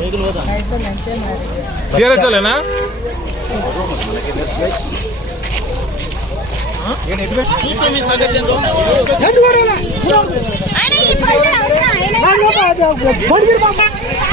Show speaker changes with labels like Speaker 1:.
Speaker 1: ಬೇರೆ ಸಲನಾ ಏನ್ ಇಟ್ಬೇಕು ಸ್ವಾಮಿ ಸಾಗತ್ತೆ ಅಂತ